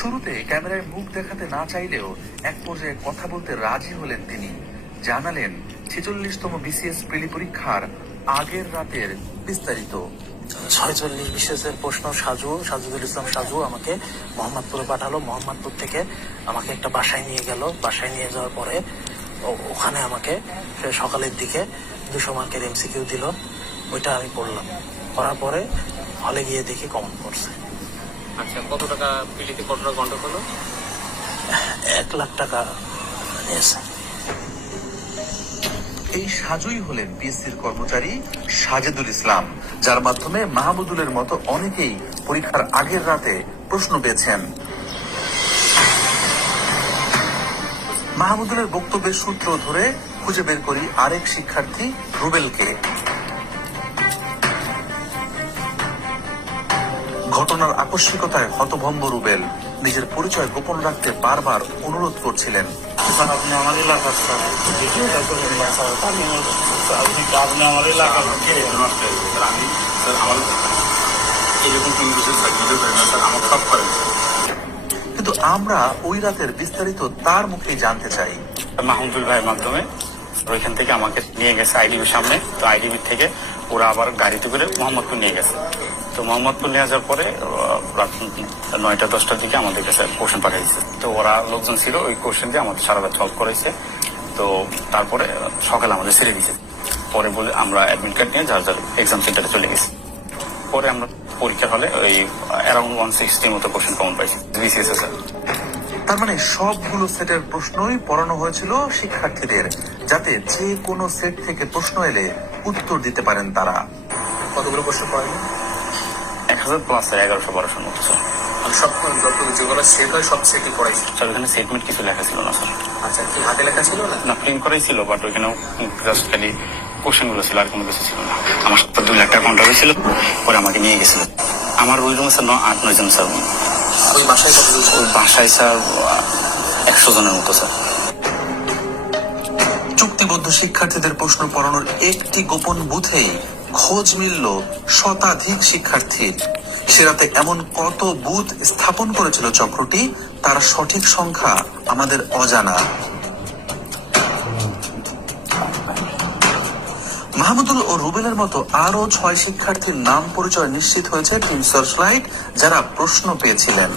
শুরুতে ক্যামেরায় মুখ দেখাতে না চাইলেও এক পর্যায়ে কথা বলতে রাজি হলেন তিনি। জানালেন 46তম বিসিএস প্রিলি পরীক্ষার আগের রাতের বিস্তারিত। 46 বিশেষের প্রশ্ন সাজুদুল ইসলাম সাজু আমাকে মোহাম্মদপুরে পাঠালো। মোহাম্মদপুর থেকে আমাকে একটা বাসায় নিয়ে গেল। বাসায় নিয়ে যাওয়ার পরে ওখানে আমাকে সকালের দিকে 200 মার্কের এমসিকিউ দিল। ওইটা আমি পড়লাম। পড়ার পরে হলে গিয়ে দেখি কমন পড়ছে। আচ্ছা, কত টাকা পিলিতে কত টাকা গন্ডগোল হলো? 1 লাখ টাকা নিয়েছে। এই সাজুই হলেন পিএসসির কর্মচারী সাজেদুল ইসলাম, যার মাধ্যমে মাহমুদুলের মতো অনেকেই পরীক্ষার আগের রাতে প্রশ্ন পেয়েছেন। মাহমুদুলের বক্তব্যের সূত্র ধরে খুঁজে বের করি আরেক শিক্ষার্থী রুবেলকে। ঘটনার আকস্মিকতায় হতভম্ব রুবেল নিজের পরিচয় গোপন রাখতে বারবার অনুরোধ করছিলেন। আপনি আমার এলাকার আপনি আমার এলাকার কিন্তু আমরা ওই রাতের বিস্তারিত তার মুখেই জানতে চাই। মাহমুদুল ভাইয়ের মাধ্যমে ওইখান থেকে আমাকে নিয়ে গেছে আইডিবির সামনে। তো আইডিবি থেকে ওরা আবার গাড়িতে করে মোহাম্মদপুর নিয়ে গেছে। তো মোহাম্মদপুর নিয়ে যাওয়ার পরে রাত 9টা-10টার দিকে আমাদের কাছে কোশ্চেন পাঠিয়েছে। তো ওরা লোকজন ছিল, ওই কোশ্চেন দিয়ে আমাদের সারা রাত সলভ করেছে। তো তারপরে সকালে আমাদের ছেড়ে দিয়েছে। পরে বলে আমরা অ্যাডমিট কার্ড নিয়ে যার যার এক্সাম সেন্টারে চলে গেছি। পরে আমরা পরীক্ষার হলে ওই অ্যারাউন্ড 160 মতো কোশ্চেন কমন পাইছি বিসিএস এ। তার মানে সবগুলো সেটের প্রশ্নই পড়ানো হয়েছিল শিক্ষার্থীদের, যাতে যে কোনো সেট থেকে প্রশ্ন এলে উত্তর দিতে পারেন তারা। কতগুলো প্রশ্ন পড়েন? 1000 প্লাস 1100-1200 মতো স্যার। সব যেগুলো সেট হয় সব সেটই পড়াইছে। স্যার ওখানে সেটমেন্ট কিছু লেখা ছিল না স্যার। আচ্ছা, কি হাতে লেখা ছিল না? না, প্রিন্ট করাই ছিল, বাট ওইখানেও জাস্ট খালি কোশ্চেন গুলো ছিল, আর কোনো কিছু ছিল না। আমার সাথে 2 লাখ টাকা কন্ট্রাক্ট হয়েছিল, পরে আমাকে নিয়ে গেছিল। আমার ওই রুমে স্যার 8-9 জন স্যার। ওই বাসায় কত? ওই বাসায় স্যার 100 জনের মতো স্যার। চুক্তিবদ্ধ শিক্ষার্থীদের প্রশ্ন পড়ানোর একটি গোপন বুথেই খোঁজ মিলল শতাধিক শিক্ষার্থীর। সে রাতে এমন কত বুথ স্থাপন করেছিল চক্রটি, তার সঠিক সংখ্যা আমাদের অজানা। মাহমুদুল ও রুবেলের মতো আরো 6 শিক্ষার্থীর নাম পরিচয় নিশ্চিত হয়েছে টিম সার্চলাইট, যারা প্রশ্ন পেয়েছিলেন।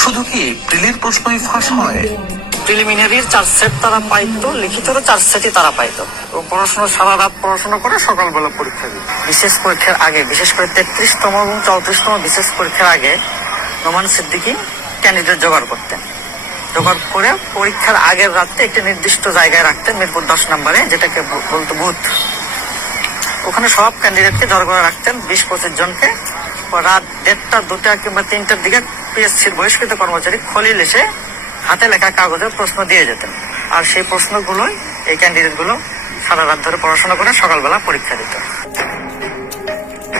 শুধু কি প্রিলির প্রশ্নই ফাঁস হয়? প্রিলিমিনারির 4 সেট তারা পাইতো, লিখিতরও 4 সেটই তারা পাইতো। পড়াশোনা সারা রাত পড়াশোনা করে সকালবেলা পরীক্ষা দিই। বিশেষ পরীক্ষার আগে, বিশেষ করে 33তম এবং 34তম বিশেষ পরীক্ষার আগে নোমান সিদ্দিকী ক্যান্ডিডেট জোগাড় করতেন। জোগাড় করে পরীক্ষার আগের রাতে একটি নির্দিষ্ট জায়গায় রাখতেন, মিরপুর 10 নম্বরে, যেটাকে বলতো বুথ। ওখানে সব ক্যান্ডিডেটকে জড়ো করে রাখতেন, 20-25 জনকে। রাত 1টা, 2টা কিংবা 3টার দিকে পিএসসির বহিষ্কৃত কর্মচারী খলিল এসে হাতে লেখা কাগজের প্রশ্ন দিয়ে যেতেন। আর সেই প্রশ্নগুলোই এই ক্যান্ডিডেটগুলো সারা রাত ধরে পড়াশোনা করে সকালবেলা পরীক্ষা দিত।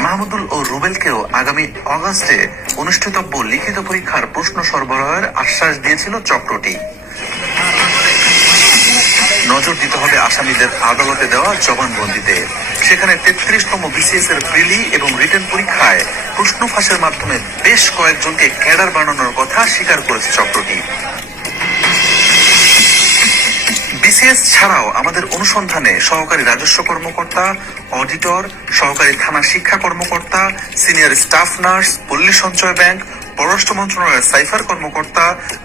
মাহমুদুল ও রুবেলকেও আগামী অগাস্টে অনুষ্ঠিতব্য লিখিত পরীক্ষার প্রশ্ন সরবরাহের আশ্বাস দিয়েছিল চক্রটি। নজর দিতে হবে আসামিদের আদালতে দেওয়া জবানবন্দিতে। সেখানে 33তম বিসিএস এর প্রিলি এবং রিটেন পরীক্ষায় প্রশ্ন ফাঁসের মাধ্যমে বেশ কয়েকজনকে ক্যাডার বানানোর কথা স্বীকার করেছে চক্রটি। বিসিএস ছাড়াও আমাদের অনুসন্ধানে সহকারী রাজস্ব কর্মকর্তা, অডিটর, সহকারী থানা শিক্ষা কর্মকর্তা, সিনিয়র স্টাফ নার্স, পল্লী সঞ্চয় ব্যাংক, পররাষ্ট্র মন্ত্রণালয়ের সাইফার কর্মকর্তা,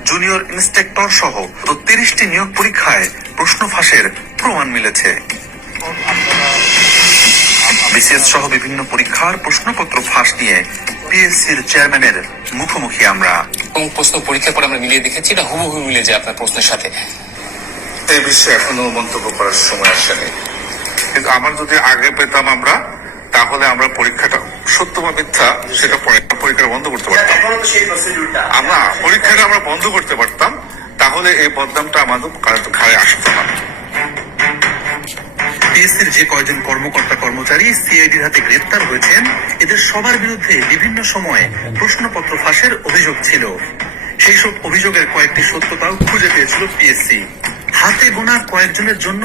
জুনিয়র ইন্সপেক্টর সহ 30টি নিয়োগ পরীক্ষায় প্রশ্ন ফাঁসের প্রমাণ মিলেছে। বিসিএস সহ বিভিন্ন পরীক্ষার প্রশ্নপত্র ফাঁস নিয়ে পিএসসির চেয়ারম্যানের মুখোমুখি আমরা। প্রশ্ন পরীক্ষার পরে আমরা মিলিয়ে দেখেছি, এটা হুবহু মিলে যায় আপনার প্রশ্নের সাথে। এই বিষয়ে এখনো মন্তব্য করার সময় আসেনি, কিন্তু আমার যদি আগে পেতাম আমরা, তাহলে আমরা পরীক্ষাটা সত্য বা মিথ্যা সেটা পরীক্ষাটা বন্ধ করতে পারতাম। পরীক্ষাটা আমরা বন্ধ করতে পারতাম, তাহলে এই বদনামটা আমাদের ঘাড়ে আসতো না। পিএসসির যে কয়জন কর্মকর্তা কর্মচারী সিআইডির হাতে গ্রেপ্তার হয়েছেন, এদের সবার বিরুদ্ধে বিভিন্ন সময়ে প্রশ্নপত্র ফাঁসের অভিযোগ ছিল। সেই সব অভিযোগের কয়েকটি সত্যতাও খুঁজে পেয়েছিল পিএসসি। হাতে গোনা কয়েকজনের জন্য